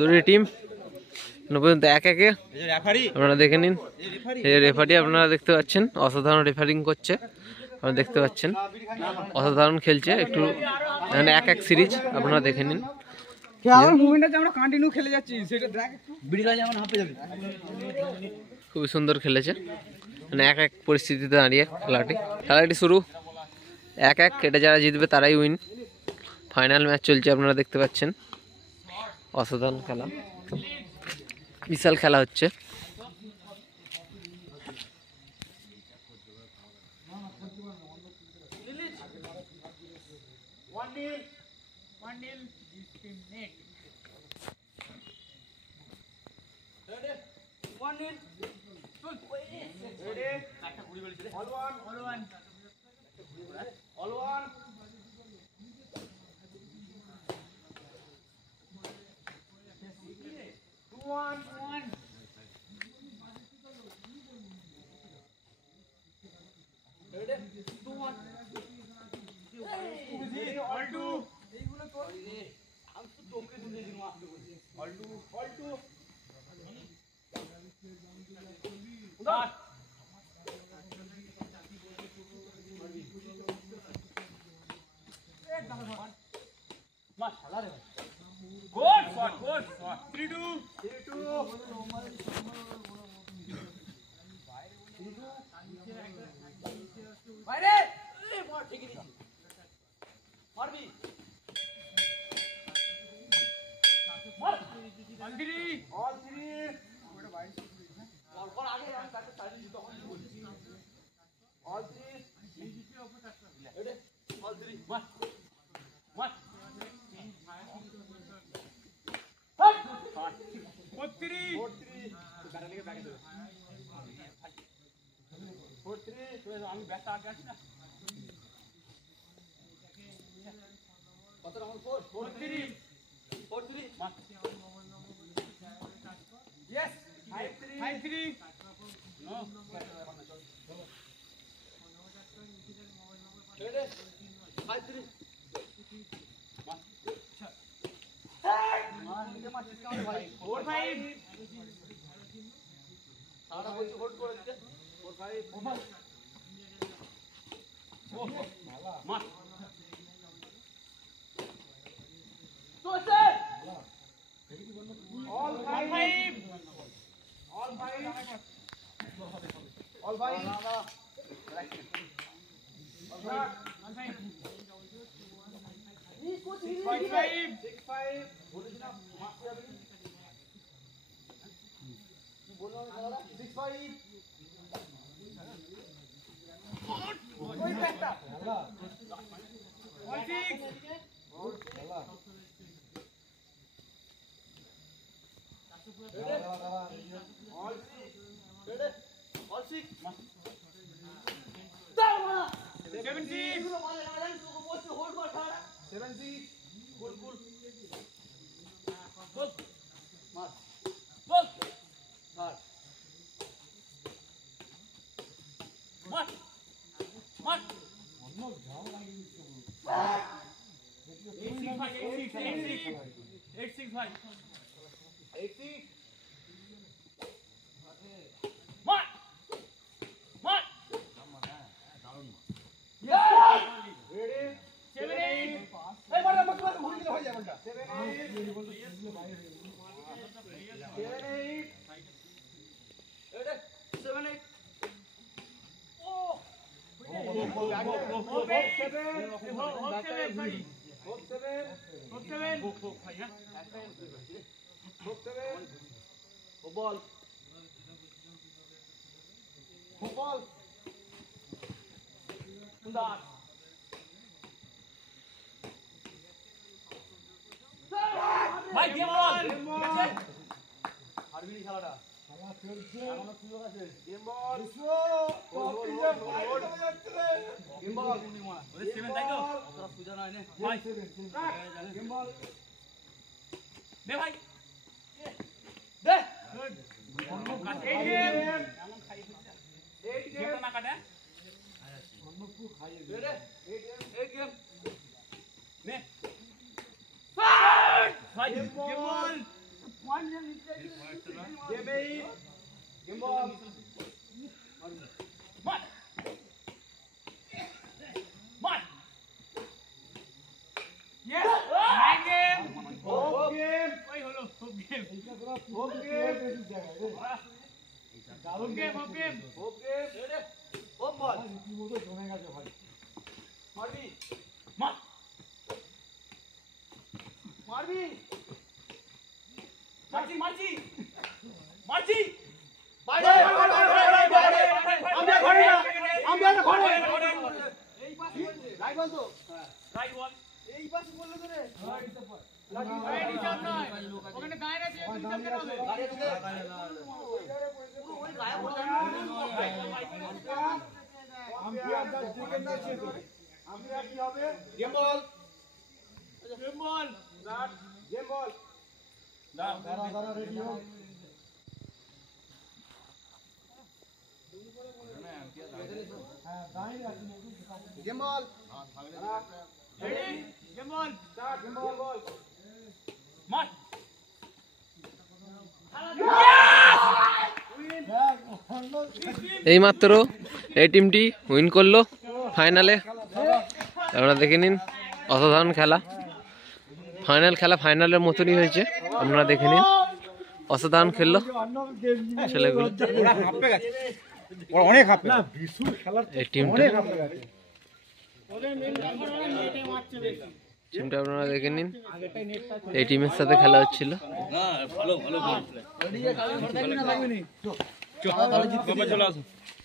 দুটি টিম পর্যন্ত এক একে আপনারা দেখে নিন। এই রেফারি আপনারা দেখতে পাচ্ছেন অসাধারণ রেফারিং করছে, আপনারা দেখতে পাচ্ছেন অসাধারণ খেলছে। একটু মানে এক এক সিরিজ আপনারা দেখে নিন। খুবই সুন্দর খেলেছে, মানে এক এক পরিস্থিতিতে দাঁড়িয়ে খেলাটি শুরু 1-1। এটা যারা জিতবে তারাই উইন। ফাইনাল ম্যাচ চলছে, আপনারা দেখতে পাচ্ছেন অসাধারণ খেলা, বিশাল খেলা হচ্ছে। এইমাত্র এই টিমটি উইন করলো ফাইনালে। আপনারা দেখে নিন, অসাধারণ খেলা। ফাইনাল খেলা ফাইনালের মতনই হয়েছে, আপনারা দেখে নিন। অসাধারণ খেললো ছেলেগুলো। এই টিমটা আপনারা দেখে নিন, এই টিমের সাথে খেলা হচ্ছিল।